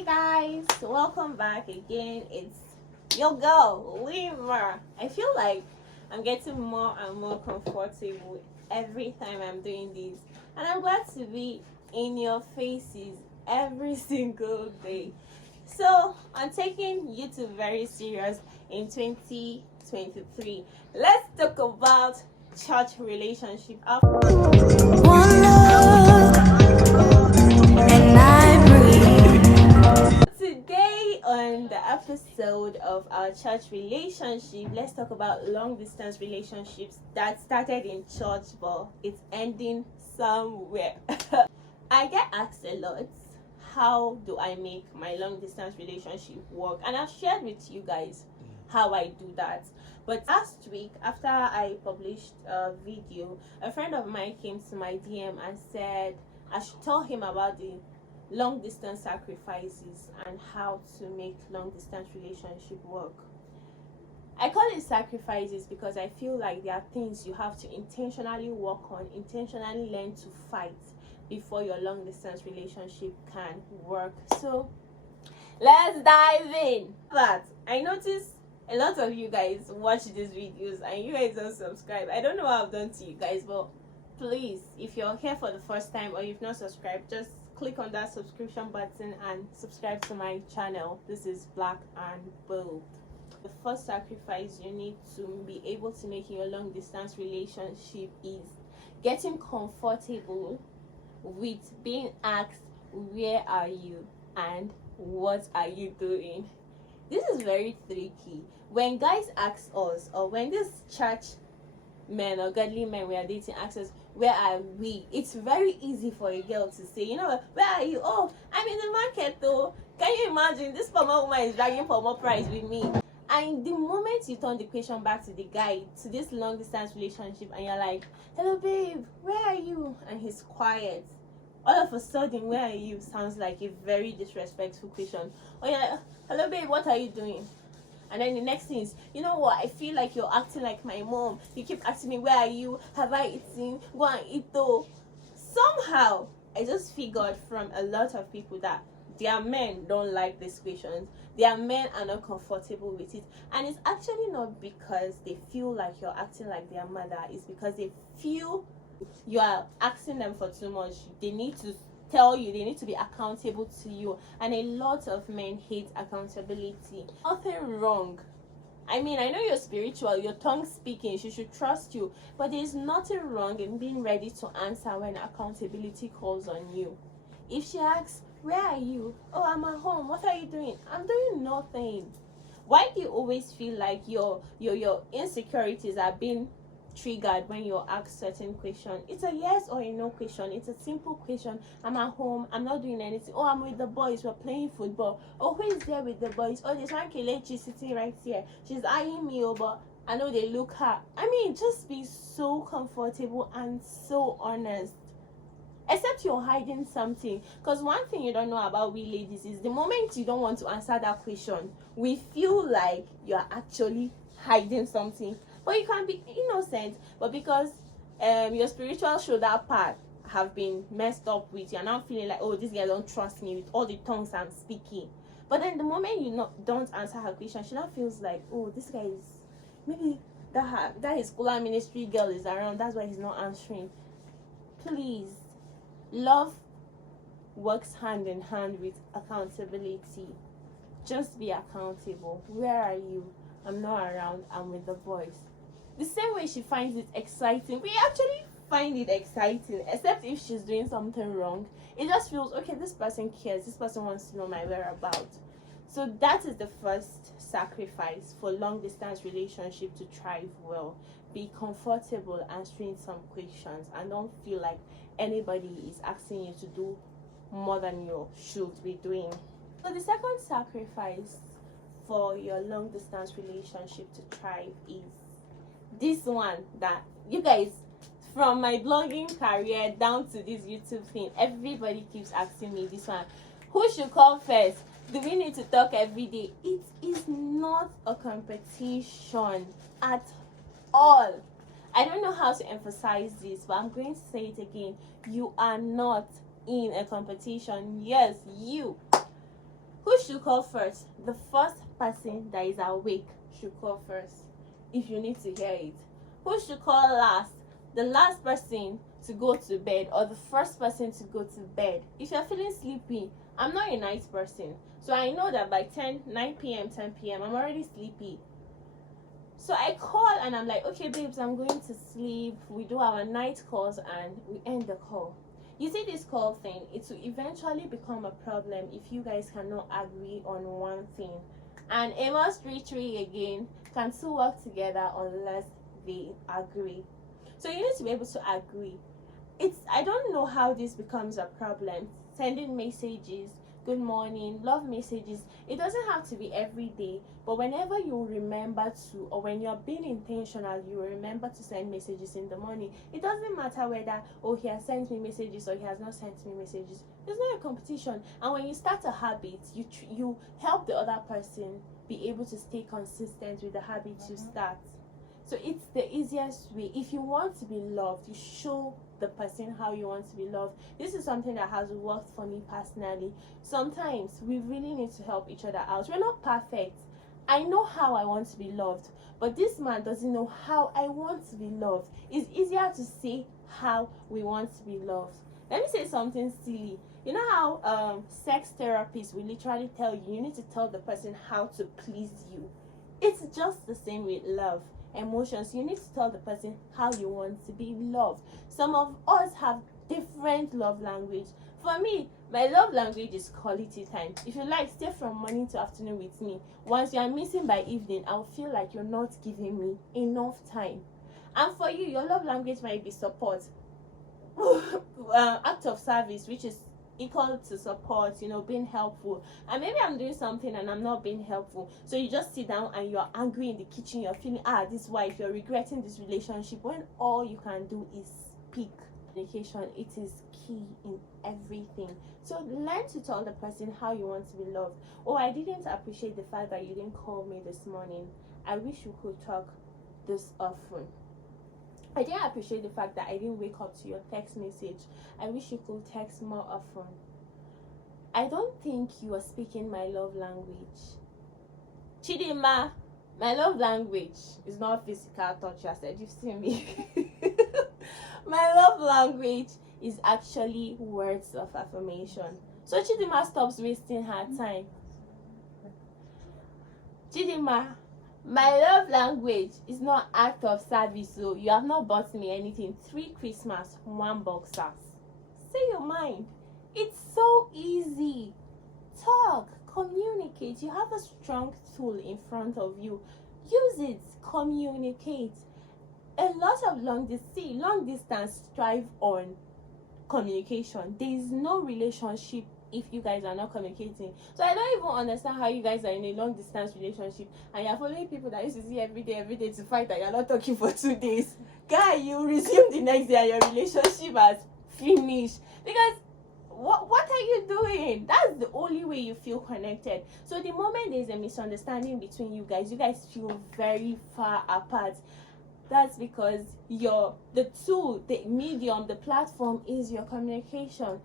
Hey guys, welcome back again. It's your girl, Lima. I feel like I'm getting more and more comfortable every time I'm doing this, and I'm glad to be in your faces every single day. So, I'm taking YouTube very serious in 2023. Let's talk about church relationship. One love, and I breathe. Today on the episode of our church relationship, let's talk about long distance relationships that started in church but it's ending somewhere. I get asked a lot, how do I make my long distance relationship work? And I've shared with you guys how I do that. But last week, after I published a video, a friend of mine came to my DM and said I should tell him about the long distance sacrifices and how to make long distance relationship work. I call it sacrifices because I feel like there are things you have to intentionally work on, intentionally learn to fight before your long distance relationship can work. So let's dive in. But I noticed a lot of you guys watch these videos and you guys don't subscribe. I don't know what I've done to you guys, but please, if you're here for the first time or you've not subscribed, just click on that subscription button and subscribe to my channel. This is Black and Bold. The first sacrifice you need to be able to make in your long distance relationship is getting comfortable with being asked, where are you and what are you doing? This is very tricky. When guys ask us, or when these church men or godly men we are dating ask us, where are we? It's very easy for a girl to say, where are you? Oh, I'm in the market though. Can you imagine this former woman is dragging for more price with me? And the moment you turn the question back to the guy, to this long distance relationship, and you're like, hello babe, where are you? And he's quiet. All of a sudden, where are you? Sounds like a very disrespectful question. Or you're like, hello babe, what are you doing? And then the next thing is, you know what? I feel like you're acting like my mom. You keep asking me, where are you? Have I eaten? Go and eat though. Somehow, I just figured from a lot of people that their men don't like these questions. Their men are not comfortable with it. And it's actually not because they feel like you're acting like their mother. It's because they feel you are asking them for too much. They need to tell you, they need to be accountable to you, and a lot of men hate accountability. Nothing wrong. I mean, I know you're spiritual, your tongue speaking, she should trust you, but there's nothing wrong in being ready to answer when accountability calls on you. If she asks, where are you? Oh, I'm at home. What are you doing? I'm doing nothing. Why do you always feel like your insecurities are being triggered when you're asked certain question? It's a yes or a no question. It's a simple question. I'm at home, I'm not doing anything. Oh, I'm with the boys, we're playing football. Oh, who is there with the boys? Oh, there's one Kelechi sitting right here, she's eyeing me over. I know they look her. I mean, just be so comfortable and so honest, except you're hiding something. Because one thing you don't know about we ladies is the moment you don't want to answer that question, we feel like you're actually hiding something. But you can be innocent, but because your spiritual shoulder part have been messed up with, you're now feeling like, oh, this girl don't trust me with all the tongues I'm speaking. But then the moment you don't answer her question, she now feels like, oh, this guy is, maybe that his scholar ministry girl is around, that's why he's not answering. Please, love works hand in hand with accountability. Just be accountable. Where are you? I'm not around, I'm with the boys. The same way she finds it exciting, we actually find it exciting, except if she's doing something wrong. It just feels, okay, this person cares, this person wants to know my whereabouts. So that is the first sacrifice for long distance relationship to thrive well. Be comfortable answering some questions and don't feel like anybody is asking you to do more than you should be doing. So the second sacrifice for your long distance relationship to thrive is this one that you guys, from my blogging career down to this YouTube thing, everybody keeps asking me this one. Who should come first? Do we need to talk every day? It is not a competition at all. I don't know how to emphasize this, but I'm going to say it again. You are not in a competition. Yes, you Who should call first? The first person that is awake should call first, if you need to hear it. Who should call last? The last person to go to bed, or the first person to go to bed. If you're feeling sleepy, I'm not a night person, so I know that by 9 p.m., 10 p.m., I'm already sleepy. So I call and I'm like, okay, babes, I'm going to sleep. We do our night calls and we end the call. You see, this call thing, it will eventually become a problem if you guys cannot agree on one thing. And Amos 3:3 again, can two work together unless they agree. So you need to be able to agree. I don't know how this becomes a problem. Sending messages, good morning, love messages. It doesn't have to be every day, but whenever you remember to, or when you're being intentional, you remember to send messages in the morning. It doesn't matter whether, oh, he has sent me messages or he has not sent me messages. There's not a competition. And when you start a habit, you help the other person be able to stay consistent with the habit you start. So it's the easiest way. If you want to be loved, you show the person how you want to be loved. This is something that has worked for me personally. Sometimes we really need to help each other out. We're not perfect. I know how I want to be loved, but this man doesn't know how I want to be loved. It's easier to say how we want to be loved. Let me say something silly. You know how sex therapists will literally tell you, you need to tell the person how to please you. It's just the same with love. Emotions, you need to tell the person how you want to be loved. Some of us have different love language. For me, my love language is quality time. If you like, stay from morning to afternoon with me. Once you are missing by evening, I'll feel like you're not giving me enough time. And for you, your love language might be support. Act of service, which is equal to support, being helpful. And maybe I'm doing something and I'm not being helpful, so you just sit down and you're angry in the kitchen, you're feeling this wife, you're regretting this relationship, when all you can do is speak. Communication, it is key in everything. So learn to tell the person how you want to be loved. Oh, I didn't appreciate the fact that you didn't call me this morning. I wish you could talk this often. I didn't appreciate the fact that I didn't wake up to your text message. I wish you could text more often. I don't think you are speaking my love language. Chidima, my love language is not physical touch. I said, you've seen me. My love language is actually words of affirmation. So Chidima stops wasting her time. Chidima, my love language is not act of service, so you have not bought me anything. 3 Christmas, 1 boxers. Say your mind. It's so easy. Talk, communicate. You have a strong tool in front of you. Use it, communicate. A lot of long distance thrive on communication. There is no relationship if you guys are not communicating. So I don't even understand how you guys are in a long distance relationship and you're following people that used to see every day to fight and you're not talking for 2 days. Guy, you resume the next day and your relationship has finished. Because what are you doing? That's the only way you feel connected. So the moment there's a misunderstanding between you guys feel very far apart. That's because the tool, the medium, the platform is your communication.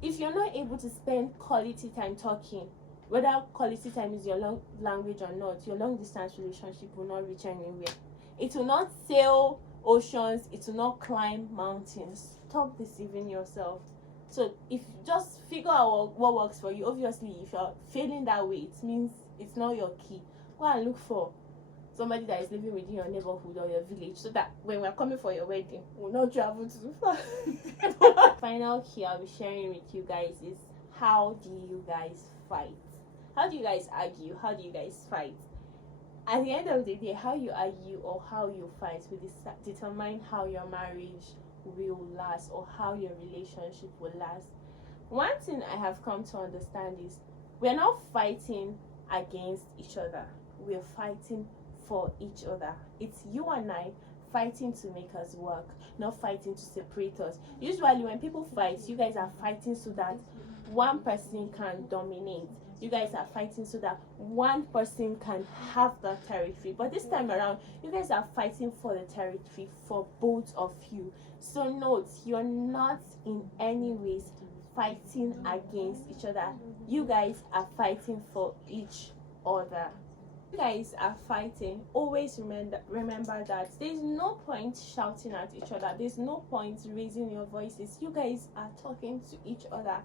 If you're not able to spend quality time talking, whether quality time is your love language or not, your long distance relationship will not reach anywhere. It will not sail oceans, it will not climb mountains. Stop deceiving yourself. So if you just figure out what works for you, obviously if you're failing that way, it means it's not your key. Go and look for somebody that is living within your neighborhood or your village, so that when we're coming for your wedding, we'll not travel too far. Final key I'll be sharing with you guys is, how do you guys fight? How do you guys argue? How do you guys fight? At the end of the day, how you argue or how you fight will determine how your marriage will last or how your relationship will last. One thing I have come to understand is, we're not fighting against each other. We're fighting for each other. It's you and I fighting to make us work, not fighting to separate us. Usually when people fight, you guys are fighting so that one person can dominate. You guys are fighting so that one person can have the territory. But this time around, you guys are fighting for the territory for both of you. So note, you're not in any ways fighting against each other. you guys are fighting for each other. You guys are fighting, always remember that there's no point shouting at each other, there's no point raising your voices. You guys are talking to each other.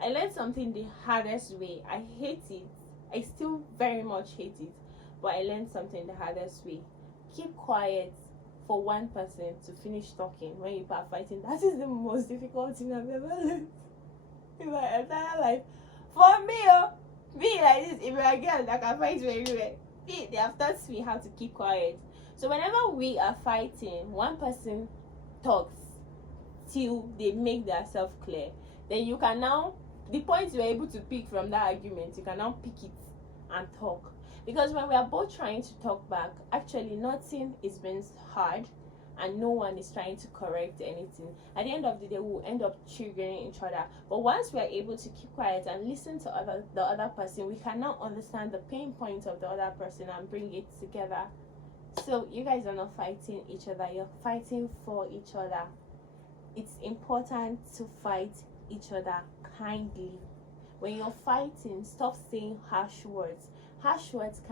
I learned something the hardest way. I hate it, I still very much hate it, but I learned something the hardest way. Keep quiet for one person to finish talking when you are fighting. That is the most difficult thing I've ever learned in my entire life. For me, me like this, if you're a girl that can fight very well, they have taught me how to keep quiet. So whenever we are fighting, one person talks till they make themselves clear. Then you can now, the points you are able to pick from that argument, you can now pick it and talk. Because when we are both trying to talk back, actually nothing is being heard and no one is trying to correct anything. At the end of the day, we'll end up triggering each other. But once we are able to keep quiet and listen to the other person, we can now understand the pain points of the other person and bring it together. So you guys are not fighting each other, you're fighting for each other. It's important to fight each other kindly. When you're fighting, stop saying harsh words. Harsh words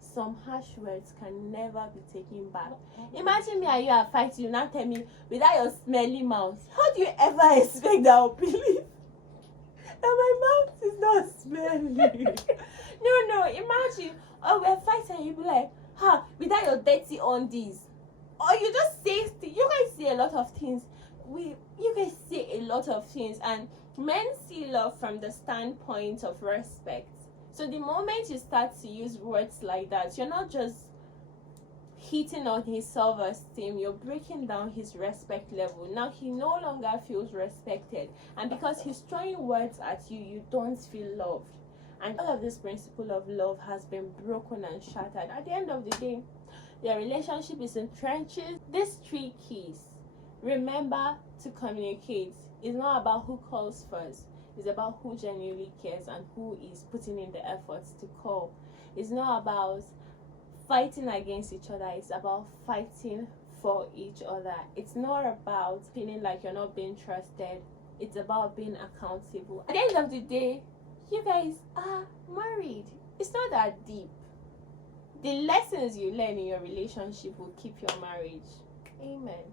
some harsh words can never be taken back. Imagine me and you are fighting, you now tell me without your smelly mouth. How do you ever expect that I'll believe that my mouth is not smelly? No, imagine, we're fighting and you be like, without your dirty undies. Or you just say, you guys say a lot of things. You guys say a lot of things, and men see love from the standpoint of respect. So the moment you start to use words like that, you're not just hitting on his self-esteem, you're breaking down his respect level. Now he no longer feels respected, and because he's throwing words at you, you don't feel loved. And all of this principle of love has been broken and shattered. At the end of the day, their relationship is in trenches. These 3 keys. Remember to communicate. It's not about who calls first. It's about who genuinely cares and who is putting in the efforts to call. It's not about fighting against each other. It's about fighting for each other. It's not about feeling like you're not being trusted. It's about being accountable. At the end of the day, you guys are married. It's not that deep. The lessons you learn in your relationship will keep your marriage. Amen.